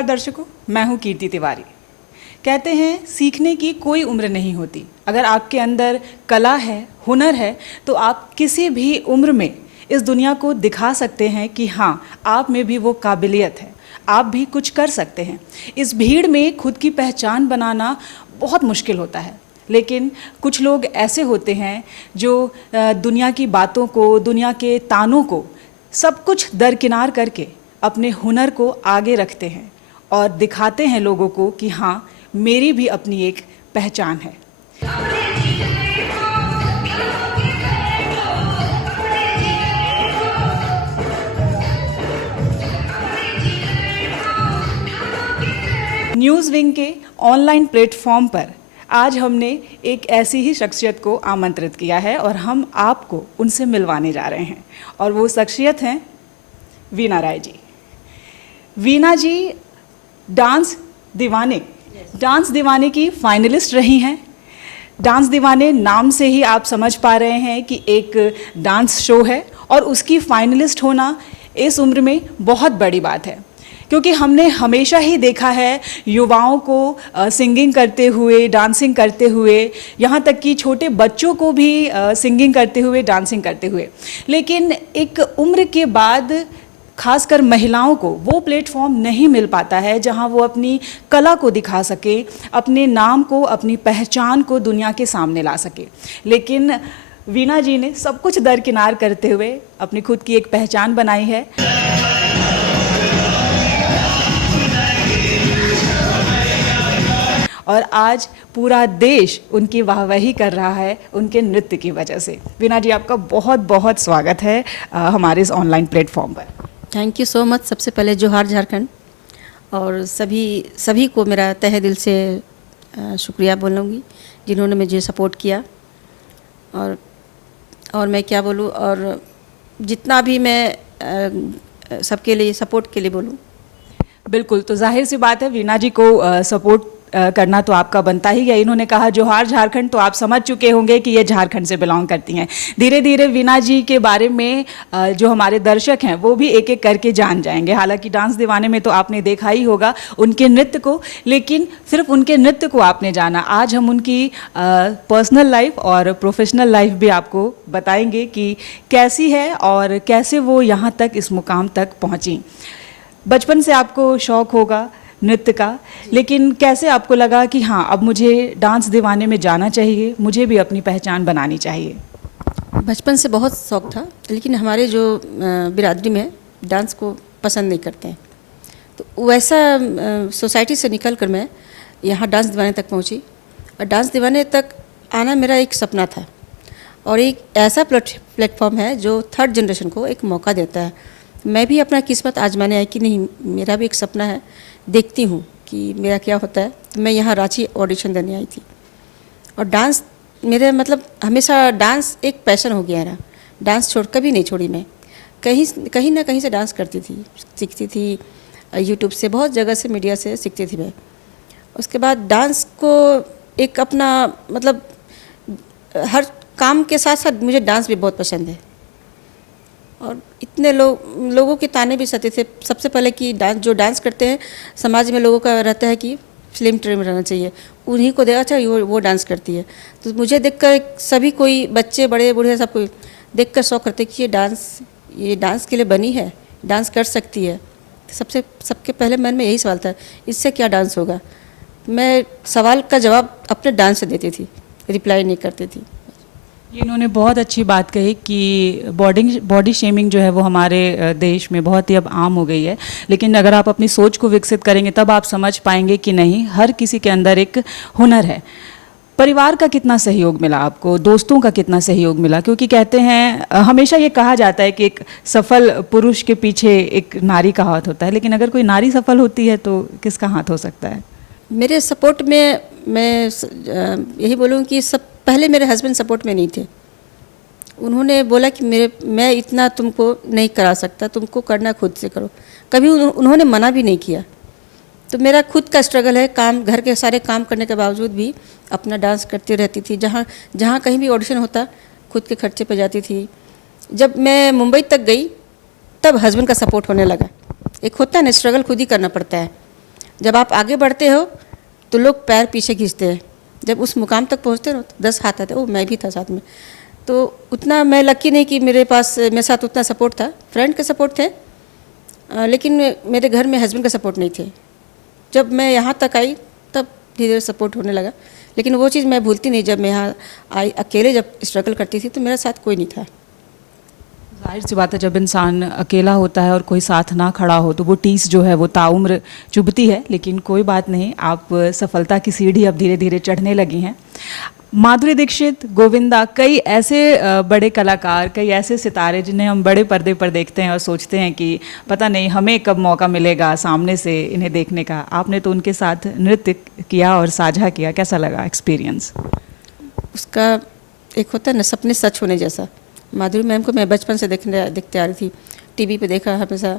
नमस्कार दर्शकों, मैं हूं कीर्ति तिवारी। कहते हैं सीखने की कोई उम्र नहीं होती। अगर आपके अंदर कला है, हुनर है, तो आप किसी भी उम्र में इस दुनिया को दिखा सकते हैं कि हाँ, आप में भी वो काबिलियत है, आप भी कुछ कर सकते हैं। इस भीड़ में खुद की पहचान बनाना बहुत मुश्किल होता है, लेकिन कुछ लोग ऐसे होते हैं जो दुनिया की बातों को, दुनिया के तानों को सब कुछ दरकिनार करके अपने हुनर को आगे रखते हैं और दिखाते हैं लोगों को कि हाँ, मेरी भी अपनी एक पहचान है। न्यूज़ विंग के ऑनलाइन प्लेटफॉर्म पर आज हमने एक ऐसी ही शख्सियत को आमंत्रित किया है और हम आपको उनसे मिलवाने जा रहे हैं, और वो शख्सियत हैं वीना राय जी। वीना जी डांस दीवाने की फाइनलिस्ट रही हैं। डांस दीवाने नाम से ही आप समझ पा रहे हैं कि एक डांस शो है, और उसकी फाइनलिस्ट होना इस उम्र में बहुत बड़ी बात है, क्योंकि हमने हमेशा ही देखा है युवाओं को सिंगिंग करते हुए, डांसिंग करते हुए, यहाँ तक कि छोटे बच्चों को भी सिंगिंग करते हुए, डांसिंग करते हुए। लेकिन एक उम्र के बाद खासकर महिलाओं को वो प्लेटफॉर्म नहीं मिल पाता है जहां वो अपनी कला को दिखा सके, अपने नाम को, अपनी पहचान को दुनिया के सामने ला सके। लेकिन वीना जी ने सब कुछ दरकिनार करते हुए अपनी खुद की एक पहचान बनाई है। और आज पूरा देश उनकी वाहवाही कर रहा है उनके नृत्य की वजह से। वीना जी, आपका बहुत बहुत स्वागत है हमारे इस ऑनलाइन प्लेटफॉर्म पर। Thank you so much. सबसे पहले जोहार झारखंड, और सभी को मेरा तहे दिल से शुक्रिया बोलूँगी जिन्होंने मुझे सपोर्ट किया। और मैं क्या बोलूँ, और जितना भी मैं सबके लिए सपोर्ट के लिए बोलूँ। बिल्कुल, तो जाहिर सी बात है वीना जी को सपोर्ट करना तो आपका बनता ही है। इन्होंने कहा जोहार झारखंड, तो आप समझ चुके होंगे कि ये झारखंड से बिलोंग करती हैं। धीरे धीरे वीना जी के बारे में जो हमारे दर्शक हैं वो भी एक एक करके जान जाएंगे। हालांकि डांस दीवाने में तो आपने देखा ही होगा उनके नृत्य को, लेकिन सिर्फ उनके नृत्य को आपने जाना। आज हम उनकी पर्सनल लाइफ और प्रोफेशनल लाइफ भी आपको बताएंगे कि कैसी है और कैसे वो यहाँ तक, इस मुकाम तक पहुँची। बचपन से आपको शौक़ होगा नृत्य का, लेकिन कैसे आपको लगा कि हाँ, अब मुझे डांस दीवाने में जाना चाहिए, मुझे भी अपनी पहचान बनानी चाहिए? बचपन से बहुत शौक़ था, लेकिन हमारे जो बिरादरी में डांस को पसंद नहीं करते हैं, तो वैसा सोसाइटी से निकल कर मैं यहाँ डांस दीवाने तक पहुँची। और डांस दीवाने तक आना मेरा एक सपना था, और एक ऐसा प्लेटफॉर्म है जो थर्ड जनरेशन को एक मौका देता है। मैं भी अपना किस्मत आजमाने आई कि नहीं, मेरा भी एक सपना है, देखती हूँ कि मेरा क्या होता है। तो मैं यहाँ रांची ऑडिशन देने आई थी, और डांस मेरे मतलब हमेशा डांस एक पैशन हो गया है ना। डांस छोड़ कभी नहीं छोड़ी मैं, कहीं ना कहीं से डांस करती थी, सीखती थी, यूट्यूब से, बहुत जगह से, मीडिया से सीखती थी मैं। उसके बाद डांस को एक अपना मतलब हर काम के साथ साथ मुझे डांस भी बहुत पसंद है। और इतने लोगों के ताने भी सते थे सबसे पहले कि जो डांस करते हैं, समाज में लोगों का रहता है कि फिल्म ट्रेम रहना चाहिए, उन्हीं को देखा, अच्छा वो डांस करती है। तो मुझे देखकर सभी, कोई बच्चे, बड़े बूढ़े, सब कोई देखकर शौक करते कि ये डांस के लिए बनी है, डांस कर सकती है। तो सबके पहले मन में यही सवाल था, इससे क्या डांस होगा। मैं सवाल का जवाब अपने डांस से देती थी, रिप्लाई नहीं करती थी। ये इन्होंने बहुत अच्छी बात कही कि बॉडी शेमिंग जो है वो हमारे देश में बहुत ही अब आम हो गई है। लेकिन अगर आप अपनी सोच को विकसित करेंगे तब आप समझ पाएंगे कि नहीं, हर किसी के अंदर एक हुनर है। परिवार का कितना सहयोग मिला आपको, दोस्तों का कितना सहयोग मिला? क्योंकि कहते हैं, हमेशा ये कहा जाता है कि एक सफल पुरुष के पीछे एक नारी का हाथ होता है, लेकिन अगर कोई नारी सफल होती है तो किसका हाथ हो सकता है? मेरे सपोर्ट में मैं यही बोलूँ कि पहले मेरे हस्बैंड सपोर्ट में नहीं थे। उन्होंने बोला कि मैं इतना तुमको नहीं करा सकता, तुमको करना खुद से करो। कभी उन्होंने मना भी नहीं किया। तो मेरा खुद का स्ट्रगल है, घर के सारे काम करने के बावजूद भी अपना डांस करती रहती थी। जहाँ कहीं भी ऑडिशन होता खुद के खर्चे पे जाती थी। जब मैं मुंबई तक गई तब हस्बैंड का सपोर्ट होने लगा। एक होता है ना, स्ट्रगल खुद ही करना पड़ता है। जब आप आगे बढ़ते हो तो लोग पैर पीछे खींचते हैं, जब उस मुकाम तक पहुंचते हो तो 10 हाथ आते, वो मैं भी था साथ में। तो उतना मैं लकी नहीं कि मेरे पास मेरे साथ उतना सपोर्ट था, फ्रेंड के सपोर्ट थे, लेकिन मेरे घर में हस्बैंड का सपोर्ट नहीं थे। जब मैं यहाँ तक आई तब धीरे धीरे सपोर्ट होने लगा, लेकिन वो चीज़ मैं भूलती नहीं, जब मैं यहाँ आई अकेले जब स्ट्रगल करती थी तो मेरे साथ कोई नहीं था। जाहिर सी बात है, जब इंसान अकेला होता है और कोई साथ ना खड़ा हो तो वो टीस जो है वो ताउम्र चुभती है, लेकिन कोई बात नहीं, आप सफलता की सीढ़ी अब धीरे धीरे चढ़ने लगी हैं। माधुरी दीक्षित, गोविंदा, कई ऐसे बड़े कलाकार, कई ऐसे सितारे जिन्हें हम बड़े पर्दे पर देखते हैं और सोचते हैं कि पता नहीं हमें कब मौका मिलेगा सामने से इन्हें देखने का। आपने तो उनके साथ नृत्य किया और साझा किया, कैसा लगा एक्सपीरियंस? उसका एक होता है ना सपने सच होने जैसा। माधुरी मैम को मैं बचपन से देखते आ रही थी, टीवी पे देखा हमेशा,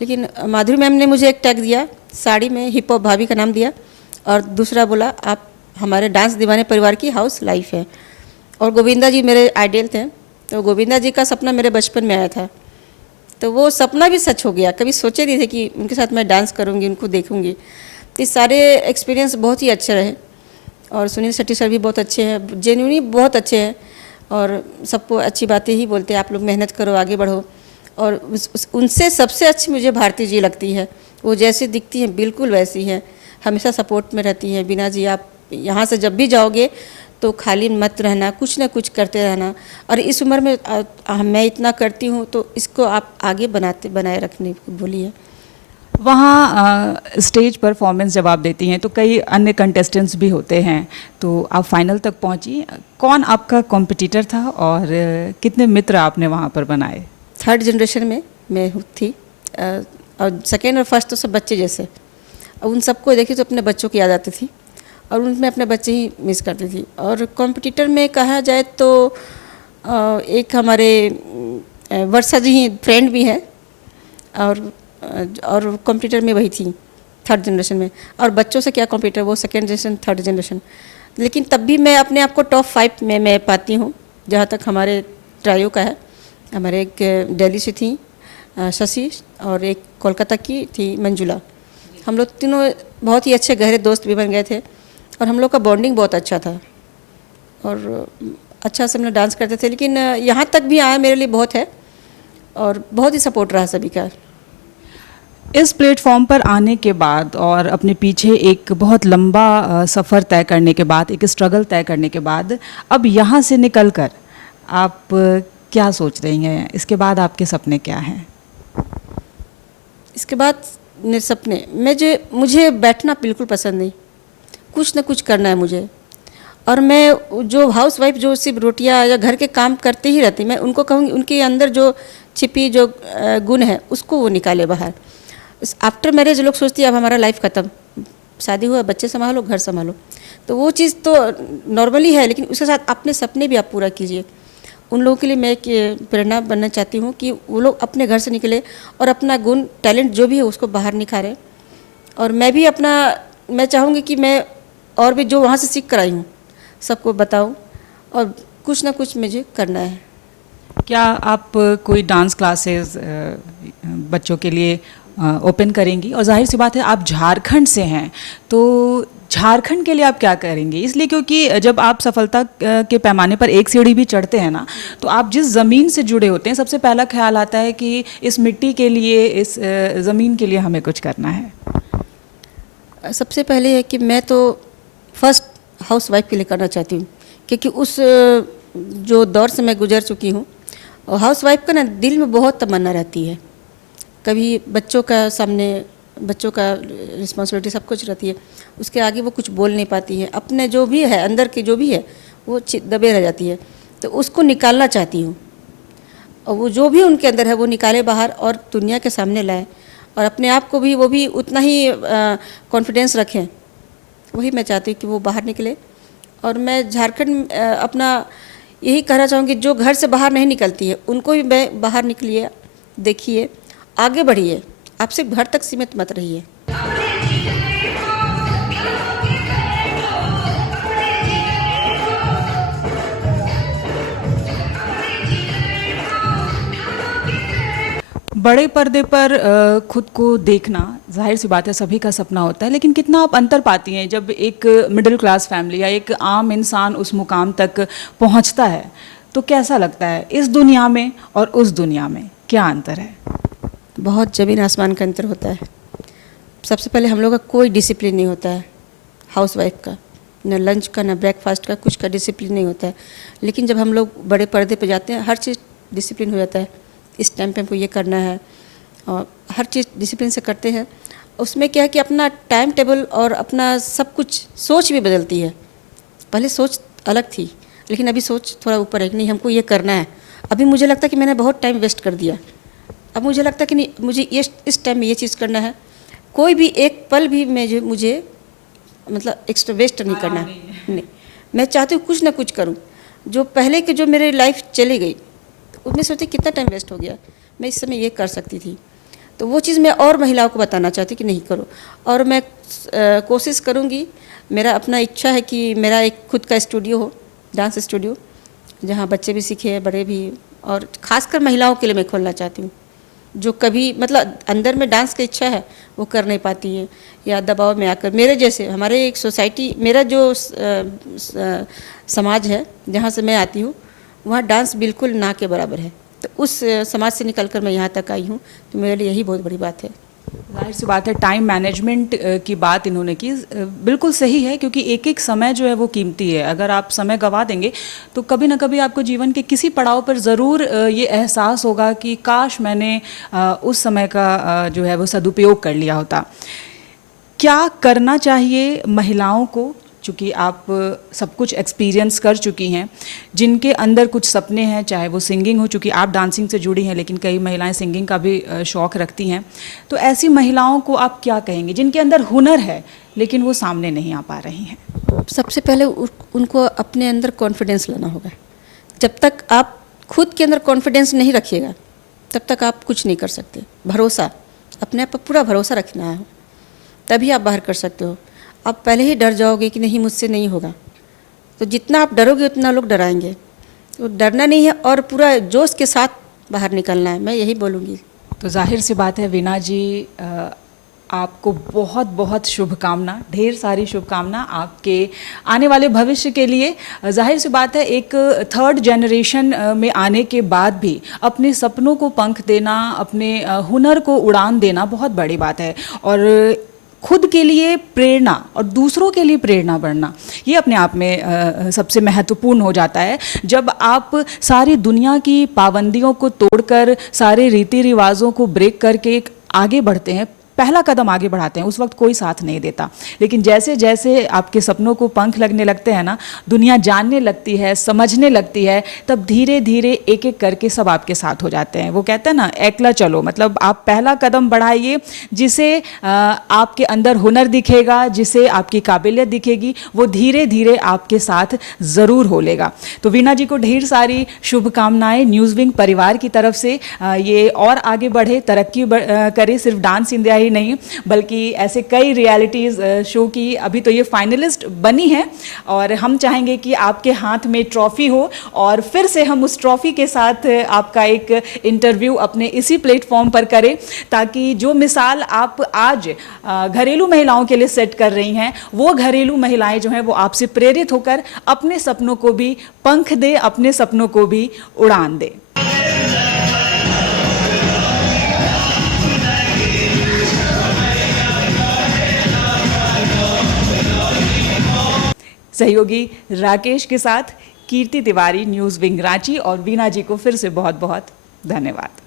लेकिन माधुरी मैम ने मुझे एक टैग दिया, साड़ी में हिप हॉप भाभी का नाम दिया, और दूसरा बोला आप हमारे डांस दीवाने परिवार की हाउस लाइफ है। और गोविंदा जी मेरे आइडियल थे, तो गोविंदा जी का सपना मेरे बचपन में आया था, तो वो सपना भी सच हो गया। कभी सोचे नहीं थे कि उनके साथ मैं डांस करूँगी, उनको देखूँगी। तो सारे एक्सपीरियंस बहुत ही अच्छे रहे, और सुनील शेट्टी सर भी बहुत अच्छे हैं, जेन्युइनली बहुत अच्छे हैं, और सबको अच्छी बातें ही बोलते हैं, आप लोग मेहनत करो, आगे बढ़ो। और उनसे सबसे अच्छी मुझे भारती जी लगती है, वो जैसी दिखती हैं बिल्कुल वैसी हैं, हमेशा सपोर्ट में रहती हैं। बीना जी आप यहाँ से जब भी जाओगे तो खाली मत रहना, कुछ ना कुछ करते रहना, और इस उम्र में मैं इतना करती हूँ तो इसको आप आगे बनाए रखने को बोलिए। वहाँ स्टेज परफॉर्मेंस जब आप देती हैं तो कई अन्य कंटेस्टेंट्स भी होते हैं, तो आप फाइनल तक पहुँची। कौन आपका कॉम्पिटिटर था और कितने मित्र आपने वहाँ पर बनाए? 3rd जनरेशन में मैं थी, और 2nd और 1st तो सब बच्चे जैसे। अब उन सबको देखी तो अपने बच्चों की याद आती थी, और उनमें अपने बच्चे ही मिस करती थी। और कॉम्पिटिटर में कहा जाए तो एक हमारे वर्षा जी फ्रेंड भी हैं, और कंप्यूटर में वही थी 3rd जनरेशन में। और बच्चों से क्या कंप्यूटर, वो 2nd जनरेशन 3rd जनरेशन। लेकिन तब भी मैं अपने आप को टॉप 5 में मैं पाती हूँ, जहाँ तक हमारे ट्रायो का है। हमारे एक दिल्ली से थी शशि, और एक कोलकाता की थी मंजुला। हम लोग तीनों बहुत ही अच्छे गहरे दोस्त भी बन गए थे, और हम लोग का बॉन्डिंग बहुत अच्छा था, और अच्छा से हम लोग डांस करते थे। लेकिन यहाँ तक भी आया मेरे लिए बहुत है, और बहुत ही सपोर्ट रहा सभी का। इस प्लेटफॉर्म पर आने के बाद और अपने पीछे एक बहुत लंबा सफ़र तय करने के बाद, एक स्ट्रगल तय करने के बाद, अब यहाँ से निकलकर आप क्या सोच रही हैं? इसके बाद आपके सपने क्या हैं? इसके बाद मेरे सपने, मुझे बैठना बिल्कुल पसंद नहीं, कुछ ना कुछ करना है मुझे। और मैं जो हाउस वाइफ जो सिर्फ रोटियां या घर के काम करते ही रहती, मैं उनको कहूँगी उनके अंदर जो छिपी जो गुण है उसको वो निकाले बाहर। आफ्टर मैरिज लोग सोचती है अब हमारा लाइफ ख़त्म, शादी हुआ, बच्चे संभालो, घर संभालो, तो वो चीज़ तो नॉर्मली है, लेकिन उसके साथ अपने सपने भी आप पूरा कीजिए। उन लोगों के लिए मैं एक प्रेरणा बनना चाहती हूँ कि वो लोग अपने घर से निकले और अपना गुण टैलेंट जो भी है उसको बाहर निखारें। और मैं भी मैं चाहूँगी कि मैं और भी जो वहाँ से सीख कर आई हूँ सबको बताऊँ, और कुछ ना कुछ मुझे करना है। क्या आप कोई डांस क्लासेस बच्चों के लिए ओपन करेंगी? और जाहिर सी बात है आप झारखंड से हैं, तो झारखंड के लिए आप क्या करेंगी? इसलिए क्योंकि जब आप सफलता के पैमाने पर एक सीढ़ी भी चढ़ते हैं ना, तो आप जिस ज़मीन से जुड़े होते हैं सबसे पहला ख्याल आता है कि इस मिट्टी के लिए, इस ज़मीन के लिए हमें कुछ करना है। सबसे पहले है कि मैं तो फर्स्ट हाउस वाइफ के लिए करना चाहती हूँ, क्योंकि उस जो दौर से मैं गुजर चुकी हूँ, और हाउस वाइफ का ना दिल में बहुत तमन्ना रहती है। कभी बच्चों का सामने, बच्चों का रिस्पॉन्सिबिलिटी सब कुछ रहती है, उसके आगे वो कुछ बोल नहीं पाती है, अपने जो भी है अंदर की जो भी है वो दबे रह जाती है, तो उसको निकालना चाहती हूँ। और वो जो भी उनके अंदर है वो निकाले बाहर और दुनिया के सामने लाए, और अपने आप को भी वो भी उतना ही कॉन्फिडेंस रखें। वही मैं चाहती हूँ कि वो बाहर निकले। और मैं झारखंड अपना यही कहना चाहूँगी, जो घर से बाहर नहीं निकलती है उनको भी मैं बाहर निकलिए, देखिए, आगे बढ़िए, आप सिर्फ घर तक सीमित मत रहिए। बड़े पर्दे पर खुद को देखना जाहिर सी बात है सभी का सपना होता है, लेकिन कितना आप अंतर पाती हैं जब एक मिडिल क्लास फैमिली या एक आम इंसान उस मुकाम तक पहुंचता है, तो कैसा लगता है इस दुनिया में और उस दुनिया में क्या अंतर है? बहुत ज़मीन आसमान का अंतर होता है। सबसे पहले हम लोग का कोई डिसिप्लिन नहीं होता है, हाउसवाइफ का, न लंच का न ब्रेकफास्ट का, कुछ का डिसिप्लिन नहीं होता है। लेकिन जब हम लोग बड़े पर्दे पे जाते हैं हर चीज़ डिसिप्लिन हो जाता है। इस टाइम पे हमको ये करना है और हर चीज़ डिसिप्लिन से करते हैं। उसमें क्या है कि अपना टाइम टेबल और अपना सब कुछ सोच भी बदलती है। पहले सोच अलग थी लेकिन अभी सोच थोड़ा ऊपर है कि नहीं हमको ये करना है। अभी मुझे लगता है कि मैंने बहुत टाइम वेस्ट कर दिया। अब मुझे लगता है कि नहीं मुझे ये इस टाइम में ये चीज़ करना है। कोई भी एक पल भी मुझे मतलब एक्स्ट्रा वेस्ट नहीं करना है। नहीं, मैं चाहती हूँ कुछ ना कुछ करूँ। जो पहले की जो मेरी लाइफ चली गई उसमें सोचती कितना टाइम वेस्ट हो गया, मैं इस समय ये कर सकती थी। तो वो चीज़ मैं और महिलाओं को बताना चाहती कि नहीं करो। और मैं कोशिश करूँगी, मेरा अपना इच्छा है कि मेरा एक खुद का स्टूडियो हो, डांस स्टूडियो, जहाँ बच्चे भी सीखे बड़े भी, और ख़ासकर महिलाओं के लिए मैं खोलना चाहती हूँ जो कभी मतलब अंदर में डांस की इच्छा है वो कर नहीं पाती हैं या दबाव में आकर मेरे जैसे हमारे एक सोसाइटी, मेरा जो समाज है जहाँ से मैं आती हूँ वहाँ डांस बिल्कुल ना के बराबर है। तो उस समाज से निकलकर मैं यहाँ तक आई हूँ, तो मेरे लिए यही बहुत बड़ी बात है। जाहिर सी बात है टाइम मैनेजमेंट की बात इन्होंने की, बिल्कुल सही है, क्योंकि एक एक समय जो है वो कीमती है। अगर आप समय गंवा देंगे तो कभी ना कभी आपको जीवन के किसी पड़ाव पर ज़रूर ये एहसास होगा कि काश मैंने उस समय का जो है वो सदुपयोग कर लिया होता। क्या करना चाहिए महिलाओं को, चूँकि आप सब कुछ एक्सपीरियंस कर चुकी हैं, जिनके अंदर कुछ सपने हैं, चाहे वो सिंगिंग हो, चूँकि आप डांसिंग से जुड़ी हैं लेकिन कई महिलाएं सिंगिंग का भी शौक़ रखती हैं, तो ऐसी महिलाओं को आप क्या कहेंगे जिनके अंदर हुनर है लेकिन वो सामने नहीं आ पा रही हैं? सबसे पहले उनको अपने अंदर कॉन्फिडेंस लाना होगा। जब तक आप खुद के अंदर कॉन्फिडेंस नहीं रखिएगा तब तक आप कुछ नहीं कर सकते। भरोसा, अपने आप पर पूरा भरोसा रखना है, तभी आप बाहर कर सकते हो। आप पहले ही डर जाओगे कि नहीं मुझसे नहीं होगा, तो जितना आप डरोगे उतना लोग डराएंगे। तो डरना नहीं है और पूरा जोश के साथ बाहर निकलना है, मैं यही बोलूँगी। तो जाहिर सी बात है वीणा जी, आपको बहुत बहुत शुभकामना, ढेर सारी शुभकामना आपके आने वाले भविष्य के लिए। जाहिर सी बात है एक थर्ड जनरेशन में आने के बाद भी अपने सपनों को पंख देना, अपने हुनर को उड़ान देना बहुत बड़ी बात है। और खुद के लिए प्रेरणा और दूसरों के लिए प्रेरणा बनना, ये अपने आप में सबसे महत्वपूर्ण हो जाता है। जब आप सारी दुनिया की पाबंदियों को तोड़कर, सारे रीति रिवाजों को ब्रेक करके आगे बढ़ते हैं, पहला कदम आगे बढ़ाते हैं, उस वक्त कोई साथ नहीं देता। लेकिन जैसे जैसे आपके सपनों को पंख लगने लगते हैं ना, दुनिया जानने लगती है, समझने लगती है, तब धीरे धीरे एक एक करके सब आपके साथ हो जाते हैं। वो कहते हैं ना, एकला चलो, मतलब आप पहला कदम बढ़ाइए, जिसे आपके अंदर हुनर दिखेगा, जिसे आपकी काबिलियत दिखेगी, वो धीरे धीरे आपके साथ ज़रूर हो लेगा। तो वीणा जी को ढेर सारी शुभकामनाएं न्यूज़ विंग परिवार की तरफ से। ये और आगे बढ़े, तरक्की करे, सिर्फ डांस इंडिया ही नहीं बल्कि ऐसे कई रियलिटीज़ शो की अभी तो ये फाइनलिस्ट बनी है, और हम चाहेंगे कि आपके हाथ में ट्रॉफ़ी हो और फिर से हम उस ट्रॉफ़ी के साथ आपका एक इंटरव्यू अपने इसी प्लेटफॉर्म पर करें, ताकि जो मिसाल आप आज घरेलू महिलाओं के लिए सेट कर रही हैं, वो घरेलू महिलाएं जो हैं वो आपसे प्रेरित होकर अपने सपनों को भी पंख दे, अपने सपनों को भी उड़ान दे। सहयोगी राकेश के साथ कीर्ति तिवारी, न्यूज़ विंग रांची, और वीणा जी को फिर से बहुत बहुत धन्यवाद।